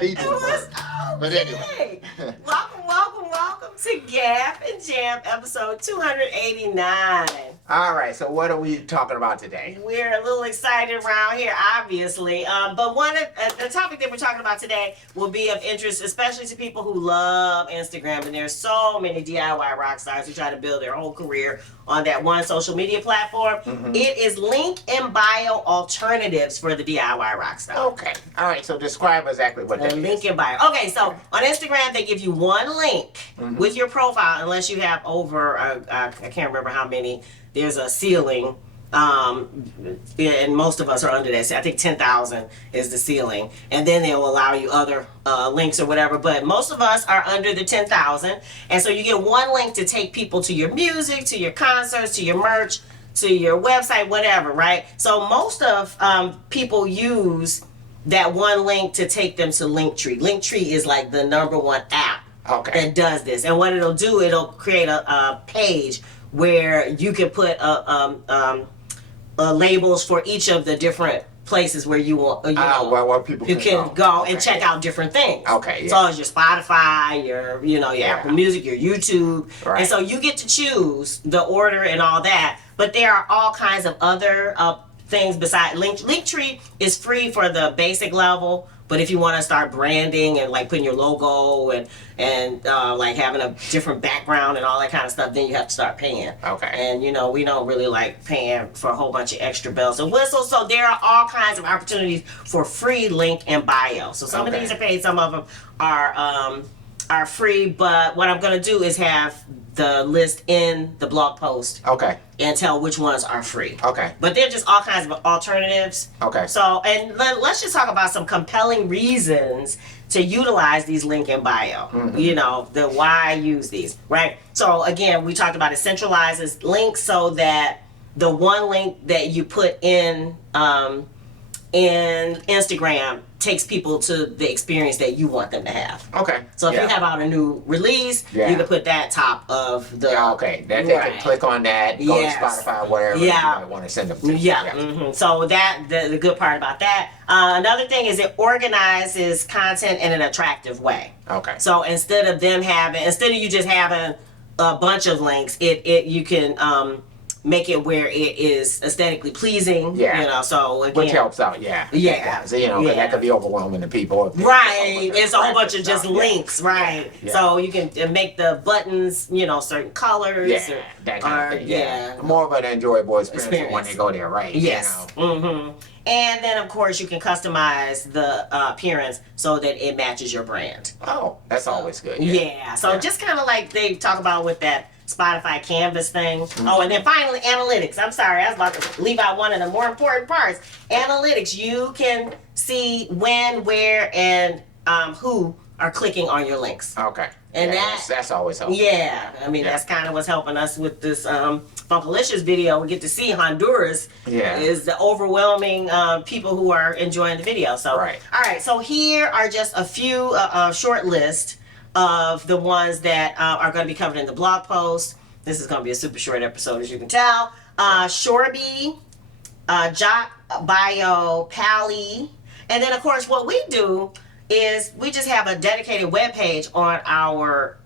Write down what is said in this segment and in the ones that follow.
not eating the burger. But anyway. Welcome to Gap and Jam episode 289. All right, so what are we talking about today? We're a little excited around here, obviously. But the topic that we're talking about today will be of interest, especially to people who love Instagram. And there's so many DIY rock stars who try to build their whole career on that one social media platform. Mm-hmm. It is link in bio alternatives for the DIY rock star. Okay. All right, so describe exactly what that is. Link in bio. Okay, so on Instagram, they give you one link with your profile, unless you have over, I can't remember how many. There's a ceiling, and most of us are under that. So I think 10,000 is the ceiling, and then they'll allow you other links or whatever. But most of us are under the 10,000, and so you get one link to take people to your music, to your concerts, to your merch, to your website, whatever, right? So most of people use that one link to take them to Linktree. Linktree is like the #1 app that does this, and what it'll do, it'll create a page where you can put labels for each of the different places where you want, where people can go and check out different things. Okay, yeah. So it's your Spotify, your Apple Music, your YouTube, and so you get to choose the order and all that. But there are all kinds of other things besides Linktree is free for the basic level. But if you want to start branding and like putting your logo and like having a different background and all that kind of stuff, then you have to start paying. Okay. And we don't really like paying for a whole bunch of extra bells and whistles. So there are all kinds of opportunities for free link and bio. So some of these are paid, some of them are free. But what I'm going to do is have the list in the blog post. Okay. And tell which ones are free. Okay. But they're just all kinds of alternatives. Okay. So, and let's just talk about some compelling reasons to utilize these link in bio. Mm-hmm. The why use these, right? So again, we talked about it centralizes links so that the one link that you put in Instagram takes people to the experience that you want them to have. Okay. So if you have out a new release, you can put that top of the... Okay. That they can click on that, go to Spotify, wherever you might want to send them to. Yeah. Mm-hmm. So that the good part about that. Another thing is it organizes content in an attractive way. Okay. So instead of you just having a bunch of links, you can... make it where it is aesthetically pleasing, so again, which helps out, because that could be overwhelming to people. Right, it's a whole bunch of just links, right? Yeah. So you can make the buttons, certain colors, that kind of thing. More of an enjoyable experience when they go there, right? Yes. Mm-hmm. And then, of course, you can customize the appearance so that it matches your brand. Oh, that's always good. So just kind of like they talk about with that Spotify Canvas thing. Mm-hmm. Oh, and then finally, analytics. I'm sorry, I was about to leave out one of the more important parts. Analytics. You can see when, where, and who are clicking on your links. Okay. And that's always helpful. Yeah, I mean that's kind of what's helping us with this Funkalicious video. We get to see Honduras is the overwhelming people who are enjoying the video. So all right. So here are just a few short list of the ones that are going to be covered in the blog post. This is going to be a super short episode, as you can tell. Shorby, Jock Bio, Pally, and then of course what we do is we just have a dedicated web page on our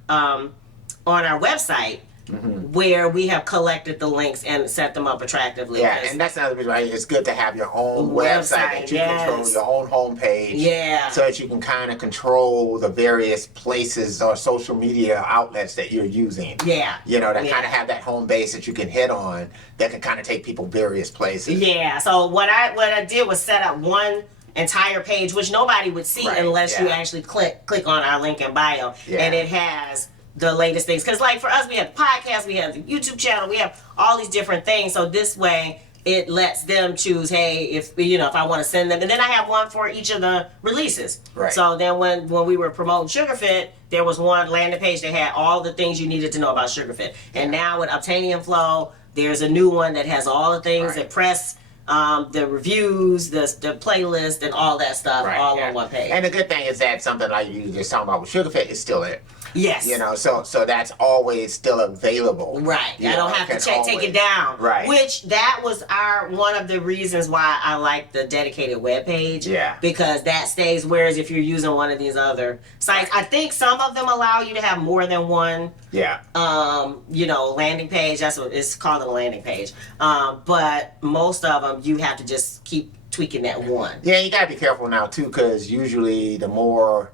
website. Mm-hmm. Where we have collected the links and set them up attractively. Yeah, and that's another reason why it's good to have your own website that you control, your own homepage. Yeah. So that you can kind of control the various places or social media outlets that you're using. Yeah. That kind of have that home base that you can hit on that can kind of take people various places. Yeah. So what I did was set up one entire page, which nobody would see unless you actually click on our link in bio, and it has the latest things. Because like for us, we have the podcast, we have the YouTube channel, we have all these different things. So this way it lets them choose, hey, if I want to send them. And then I have one for each of the releases. Right. So then when we were promoting SugarFit, there was one landing page that had all the things you needed to know about SugarFit. And now with Obtainium Flow, there's a new one that has all the things that press the reviews, the playlist, and all that stuff, all on one page. And the good thing is that something like you just talking about with SugarFit is still there. Yes. You know, so that's always still available. Right. I don't have to take it down. Right. Which that was one of the reasons why I like the dedicated web page. Yeah. Because that stays. Whereas if you're using one of these other sites, I think some of them allow you to have more than one. Yeah. Landing page. That's what it's called, a landing page. But most of them you have to just keep tweaking that one. Yeah, you gotta be careful now too, because usually the more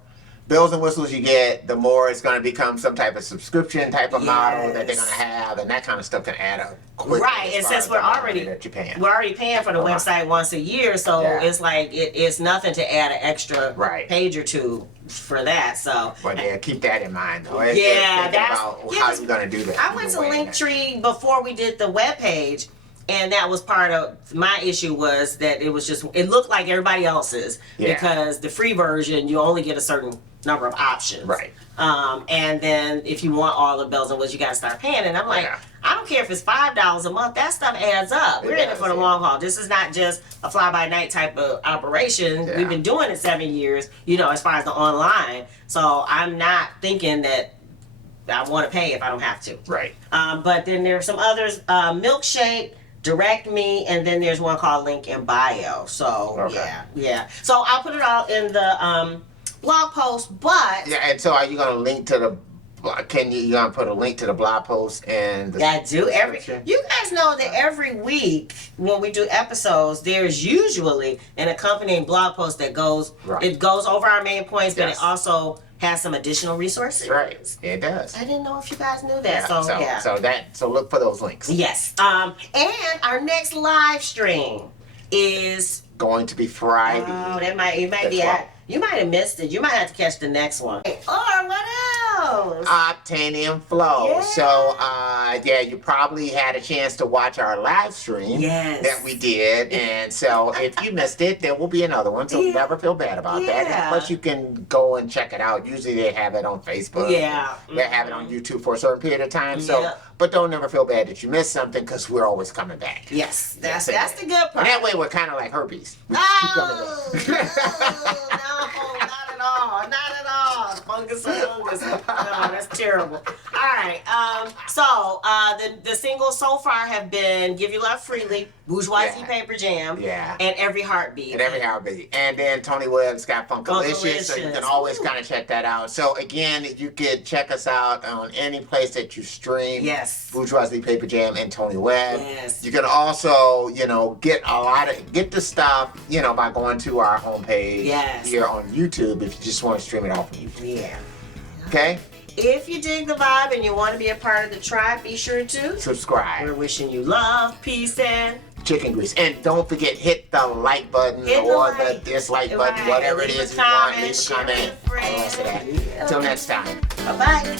bells and whistles you get, the more it's going to become some type of subscription type of model that they're going to have, and that kind of stuff can add up quickly. Right, and since we're already paying for the website once a year, so it's like it's nothing to add an extra page or two for that. So, but yeah, keep that in mind though. That's how you're going to do that. I went to Linktree before we did the web page. And that was part of my issue, was that it looked like everybody else's because the free version, you only get a certain number of options. Right. And then if you want all the bells and whistles, you got to start paying. And I'm like, I don't care if it's $5 a month. That stuff adds up. We're in it for the long haul. This is not just a fly-by-night type of operation. Yeah. We've been doing it 7 years, as far as the online. So I'm not thinking that I want to pay if I don't have to. Right. But then there are some others, Milkshake, Direct Me, and then there's one called Link in Bio. So yeah. So I'll put it all in the blog post. But and so are you gonna link to the? You gonna put a link to the blog post and? I do You guys know that every week when we do episodes, there's usually an accompanying blog post that goes. It goes over our main points, but it also has some additional resources. Right, it does. I didn't know if you guys knew that. So look for those links. Yes. And our next live stream is going to be Friday. Oh, it might be you might have missed it. You might have to catch the next one. Or what else? Obtanium Flow. Yeah. So, you probably had a chance to watch our live stream that we did. And so if you missed it, there will be another one. So never feel bad about that. And plus, you can go and check it out. Usually they have it on Facebook. Yeah. They have it on YouTube for a certain period of time. So, but don't never feel bad that you missed something, because we're always coming back. Yes. That's the good part. And that way we're kind of like herpes. No, not at all. Not at all. Fungus. No, that's terrible. All right. So the singles so far have been Give You Love Freely, Bourgeoisie Paper Jam, and Every Heartbeat. And then Tony Webb's got Funkalicious, so you can always kind of check that out. So again, you could check us out on any place that you stream. Yes. Bourgeoisie Paper Jam and Tony Webb. Yes. You can also, get the stuff, by going to our homepage here on YouTube if you just want to stream it off of YouTube. Yeah. Okay? If you dig the vibe and you want to be a part of the tribe, be sure to subscribe. We're wishing you love, peace, and chicken grease. And don't forget, hit the like button the dislike button, whatever it is you want. Leave a comment. All the rest of that. Until next time. Bye-bye.